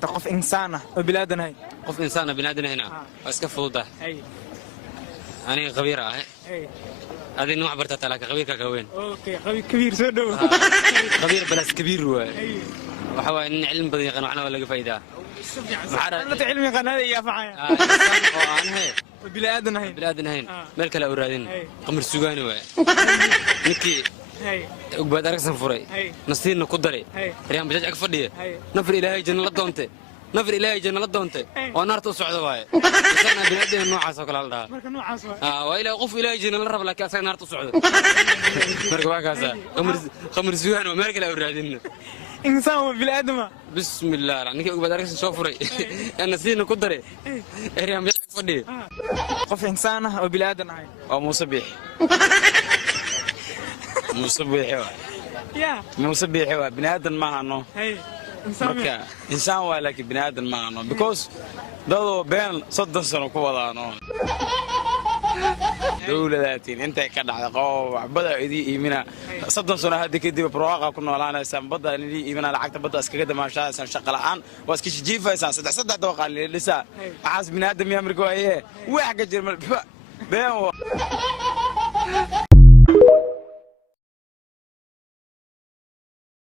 qof insaan ah oo bilaadan ahay qof insaan ah bilaadan ahayna waa iska fududahay aniga qabiir ah adina wax barta talaka qabiirka ka weyn okay qabiir soo dhow qabiir balas kabiir waxa waa in cilmi badan yaqaan waxna laga faa'iidaa maxaa cilmi qanaada iyo faacaya oo aan hay bilaadan ahayn meel kale u raadin qamar sugaani waa ninkii ugbad aragsan furay nasiina ku daray riyaan bajaaj ag fadhiya nafar ilaahay janna la doontay oo naarta u socdo waaye isana bilaadan noocaas oo kala dhaha marka noocaas waa waa ilaa qof ilaahay janna la rabo laakiin asaga naarta u socdo marka waa kaasa qamar sugaani waa meel kale u raadin insaan waa bilaadan bismillah ninkii ugbad aragsan soo furay nasiina ku daray riyaan bajaaj ag fadhiya qof insaan ah oo bilaadan ahay waa musabbix موسى بيحوا بنادم معنا إنسان ولكن بنادم معنا because ده بين صد سنة كوالانو دولة ذاتين أنت كده على قو بدأ يدي إيمنا صد سنة هذه كده بروقة كنا ولا أنا سام بدأ يدي إيمنا العقد بدأ أسكت ما شاء سام شغل الآن واسكش جيفة سام صدق توقع لي لسه عايز بنادم يمرقوا إيه واحد جرم بين